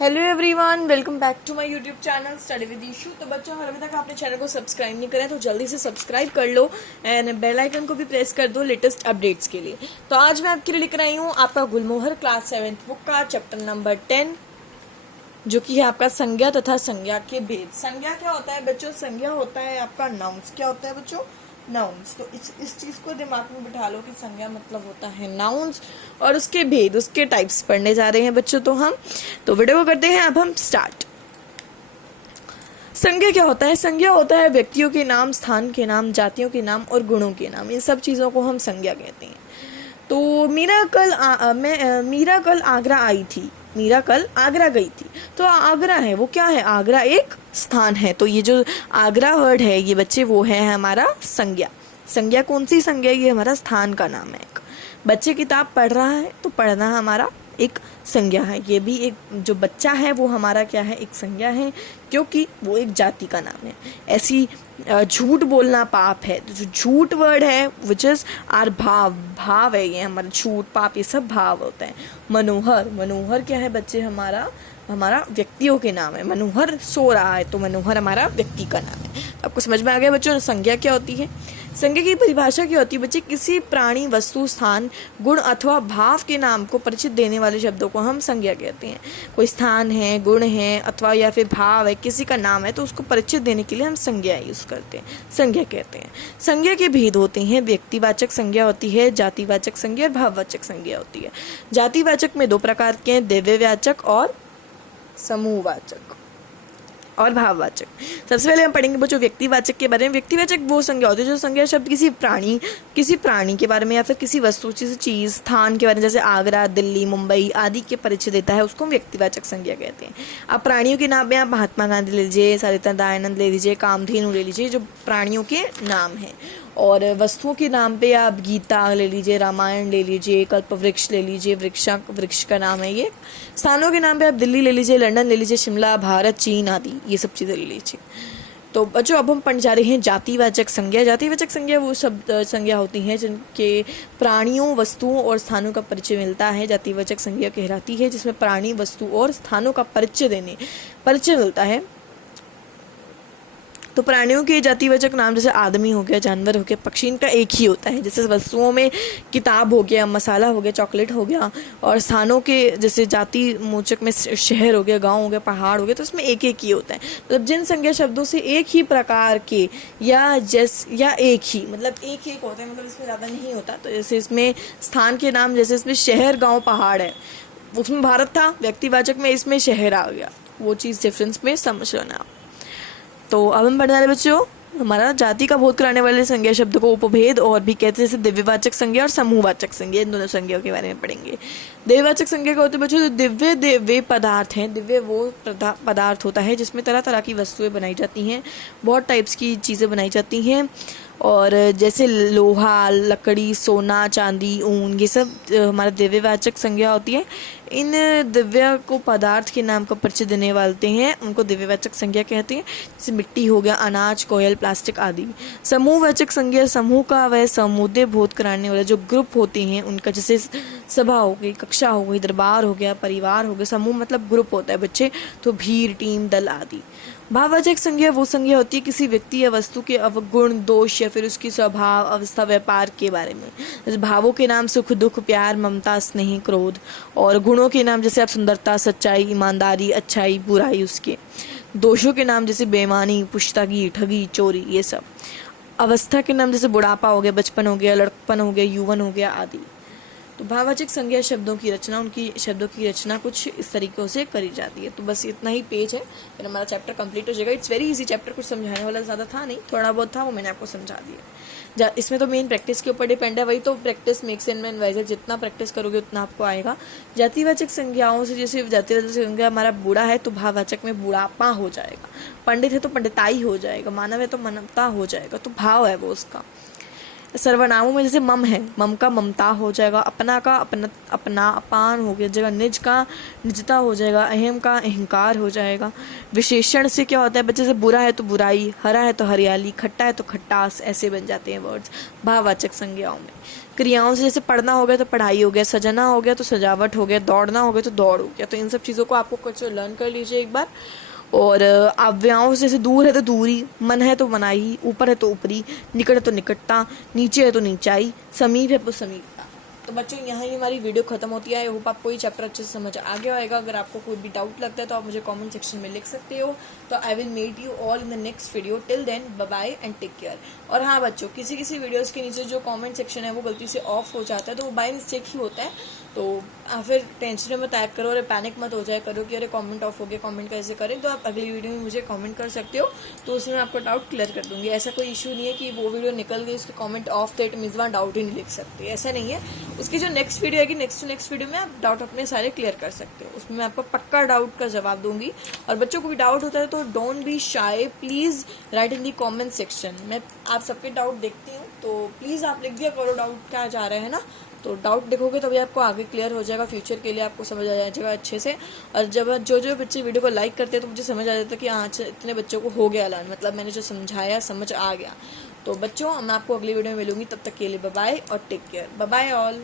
Hello everyone, welcome back to my YouTube channel study with Ishu. तो बच्चों, अगर अभी तक आपने चैनल को सब्सक्राइब नहीं करा है तो जल्दी से सब्सक्राइब कर लो एंड बेल आइकन को भी प्रेस कर दो लेटेस्ट अपडेट्स के लिए। तो आज मैं आपके लिए लेकर आई हूँ आपका गुलमोहर क्लास 7th बुक का चैप्टर नंबर 10, जो कि है आपका संज्ञा तथा संज्ञा के भेद। संज्ञा क्या होता है बच्चों? संज्ञा होता है आपका नाउन्स। क्या होता है बच्चों? नाउन्स। तो इस चीज को दिमाग में बिठा लो कि संज्ञा मतलब होता है नाउन्स, और उसके भेद, उसके टाइप्स पढ़ने जा रहे हैं बच्चों। तो वीडियो को करते हैं अब हम स्टार्ट। संज्ञा क्या होता है? संज्ञा होता है व्यक्तियों के नाम, स्थान के नाम, जातियों के नाम और गुणों के नाम। इन सब चीजों को हम संज्ञा कहते हैं। तो मीरा कल आगरा आई थी। मीरा कल आगरा गई थी। तो आगरा है, वो क्या है? आगरा एक स्थान है। तो ये जो आगरा वर्ड है ये बच्चे वो है हमारा संज्ञा। संज्ञा कौन सी संज्ञा? ये हमारा स्थान का नाम है। एक बच्चे किताब पढ़ रहा है तो पढ़ना हमारा एक संज्ञा है। ये भी एक जो बच्चा है वो हमारा क्या है? एक संज्ञा है, क्योंकि वो एक जाति का नाम है। ऐसी झूठ बोलना पाप है। तो जो झूठ वर्ड है विच इज आर भाव है, ये हमारा झूठ पाप ये सब भाव होता है। मनोहर क्या है बच्चे? हमारा व्यक्तियों के नाम है। मनोहर सो रहा है तो मनोहर हमारा व्यक्ति का नाम है। आपको समझ में आ गया बच्चों संज्ञा क्या होती है? संज्ञा की परिभाषा क्या होती है बच्चे? किसी प्राणी, वस्तु, स्थान, गुण अथवा भाव के नाम को परिचित देने वाले शब्दों को हम संज्ञा कहते हैं। कोई स्थान है, गुण है अथवा या फिर भाव है, किसी का नाम है, तो उसको परिचित देने के लिए हम संज्ञा यूज करते हैं, संज्ञा कहते हैं। संज्ञा के भेद होते हैं। व्यक्तिवाचक संज्ञा होती है, जातिवाचक संज्ञा और भाववाचक संज्ञा होती है। जातिवाचक में दो प्रकार के हैं, दिव्यवाचक और समूहवाचक और भाववाचक। सबसे पहले हम पढ़ेंगे बच्चों व्यक्तिवाचक के बारे में। व्यक्तिवाचक वो संज्ञा होती है जो संज्ञा शब्द किसी प्राणी के बारे में या फिर किसी वस्तु, किसी चीज, स्थान के बारे में, जैसे आगरा, दिल्ली, मुंबई आदि के परिचय देता है, उसको हम व्यक्तिवाचक संज्ञा कहते हैं। अब प्राणियों के नाम में आप महात्मा गांधी ले लीजिए, सरिता दयानंद ले लीजिए, कामधेनु ले लीजिए, जो प्राणियों के नाम है। और वस्तुओं के नाम पे आप गीता ले लीजिए, रामायण ले लीजिए, कल्पवृक्ष ले लीजिए, वृक्ष का नाम है ये। स्थानों के नाम पे आप दिल्ली ले लीजिए, लंदन ले लीजिए, शिमला, भारत, चीन आदि ये सब चीज़ें ले लीजिए। तो बच्चों अब हम पढ़ने जा रहे हैं जातिवाचक संज्ञा। जातिवाचक संज्ञा वो शब्द संज्ञा होती हैं जिनके प्राणियों, वस्तुओं और स्थानों का परिचय मिलता है। जातिवाचक संज्ञा कहलाती है जिसमें प्राणी, वस्तु और स्थानों का परिचय मिलता है। तो प्राणियों के जातिवाचक नाम जैसे आदमी हो गया, जानवर हो गया, पक्षी, इनका एक ही होता है। जैसे वस्तुओं में किताब हो गया, मसाला हो गया, चॉकलेट हो गया, और स्थानों के जैसे जाति मोचक में शहर हो गया, गांव हो गया, पहाड़ हो गया, तो उसमें एक ही होता है। मतलब जिन संज्ञा शब्दों से एक ही प्रकार के या एक ही होते हैं, मतलब इसमें ज़्यादा नहीं होता। तो जैसे इसमें स्थान के नाम, जैसे इसमें शहर, गाँव, पहाड़ है, उसमें भारत था, व्यक्तिवाचक में इसमें शहर आ गया। वो चीज़ डिफरेंस में समझ लेना। तो अब हम पढ़ने वाले बच्चों हमारा जाति का बोध कराने वाले संज्ञा शब्द को उपभेद और भी कहते हैं, जैसे दिव्यवाचक संज्ञा और समूहवाचक संज्ञा। इन दोनों संज्ञाओं के बारे में पढ़ेंगे। दिव्यवाचक संज्ञा का होते हैं बच्चों जो दिव्य पदार्थ हैं। दिव्य वो पदार्थ होता है जिसमें तरह तरह की वस्तुएं बनाई जाती हैं, बहुत टाइप्स की चीज़ें बनाई जाती हैं, और जैसे लोहा, लकड़ी, सोना, चांदी, ऊन, ये सब हमारा दिव्यवाचक संज्ञा होती है। इन दिव्य को पदार्थ के नाम का परिचय देने वाले हैं, उनको दिव्यवाचक संज्ञा कहते हैं। जैसे मिट्टी हो गया, अनाज, कोयल, प्लास्टिक आदि। समूहवाचक संज्ञा समूह का वह समुदाय बोध कराने वाले जो ग्रुप होते हैं उनका, जैसे सभा हो गई, कक्षा हो गई, दरबार हो गया, परिवार हो गया। समूह मतलब ग्रुप होता है बच्चे, तो भीड़, टीम, दल आदि। भाववाचक संज्ञा वो संज्ञा होती है किसी व्यक्ति या वस्तु के अवगुण, दोष या फिर उसकी स्वभाव, अवस्था, व्यापार के बारे में। जैसे भावों के नाम सुख, दुख, प्यार, ममता, स्नेह, क्रोध, और गुणों के नाम जैसे आप सुंदरता, सच्चाई, ईमानदारी, अच्छाई, बुराई उसके। दोषों के नाम जैसे बेईमानी, पुश्तगी, ठगी, चोरी, ये सब। अवस्था के नाम जैसे बुढ़ापा हो गया, बचपन हो गया, लड़कपन हो गया, यौवन हो गया आदि। तो भाववाचक संज्ञा शब्दों की रचना, उनकी शब्दों की रचना कुछ इस तरीक़ों से करी जाती है। तो बस इतना ही पेज है, फिर हमारा चैप्टर कंप्लीट हो जाएगा। इट्स वेरी इजी चैप्टर, कुछ समझाने वाला ज़्यादा था नहीं, थोड़ा बहुत था वो मैंने आपको समझा दिया। इसमें तो मेन प्रैक्टिस के ऊपर डिपेंड है, वही तो practice makes an man wiser, जितना प्रैक्टिस करोगे उतना आपको आएगा। जातिवाचक संज्ञाओं से, जैसे जातिवाचक संज्ञा हमारा बूढ़ा है तो भाववाचक में बूढ़ापा हो जाएगा, पंडित है तो पंडिताई हो जाएगा, मानव है तो मानवता हो जाएगा, तो भाव है वो उसका। सर्वनामों में जैसे मम है, मम का ममता हो जाएगा, अपना का अपना अपना अपान हो जाएगा, निज का निजता हो जाएगा, अहम का अहंकार हो जाएगा। विशेषण से क्या होता है बच्चे, से बुरा है तो बुराई, हरा है तो हरियाली, खट्टा है तो खट्टास, ऐसे बन जाते हैं वर्ड्स भाववाचक संज्ञाओं में। क्रियाओं से जैसे पढ़ना हो गया तो पढ़ाई हो गया, सजना हो गया तो सजावट हो गया, दौड़ना हो गया तो दौड़ हो गया। तो इन सब चीज़ों को आपको कुछ लर्न कर लीजिए एक बार। और अव्ययों से जैसे दूर है तो दूरी, मन है तो मनाही, ऊपर है तो ऊपरी, निकट है तो निकटता, नीचे है तो नीचाई, समीप है तो समीपता। तो बच्चों यहाँ ही हमारी वीडियो खत्म होती है। आई होप आपको ये चैप्टर अच्छे से समझ आ गया होगा। अगर आपको कोई भी डाउट लगता है तो आप मुझे कमेंट सेक्शन में लिख सकते हो। तो I will meet you all in the next video. Till then bye bye and take care. और हाँ बच्चों, किसी किसी वीडियोस के नीचे जो कमेंट सेक्शन है वो गलती से ऑफ हो जाता है, तो वो बाय मिस्टेक ही होता है। तो फिर टेंशन में टाइप करो और पैनिक मत हो जाए करो कि अरे कमेंट ऑफ हो गया, कमेंट कैसे करें। तो आप अगली वीडियो में मुझे कमेंट कर सकते हो, तो उसमें आपको डाउट क्लियर कर दूंगी। ऐसा कोई इशू नहीं है कि वो वीडियो निकल गई उसके कमेंट ऑफ थे, मिजवा डाउट ही नहीं लिख सकते, ऐसा नहीं है। उसकी जो नेक्स्ट वीडियो आएगी, नेक्स्ट टू नेक्स्ट वीडियो में आप डाउट अपने सारे क्लियर कर सकते हो। उसमें मैं आपको पक्का डाउट का जवाब दूंगी। और बच्चों को भी डाउट होता है तो don't be shy, please right in the comment section. मैं आप सबके डाउट देखती हूँ, तो प्लीज आप लिख दिया करो डाउट क्या जा रहा है ना। तो डाउट लिखोगे तभी आपको आगे क्लियर हो जाएगा, फ्यूचर के लिए आपको समझ आ जाएगा अच्छे से। और जब जो बच्चे वीडियो को लाइक करते हैं तो मुझे समझ आ जाता है कि आज इतने बच्चों को हो गया लर्न, मतलब मैंने जो समझाया समझ आ गया। तो बच्चों मैं आपको अगली वीडियो में मिलूंगी, तब तक के लिए बाय बाय और take care. Bye bye all.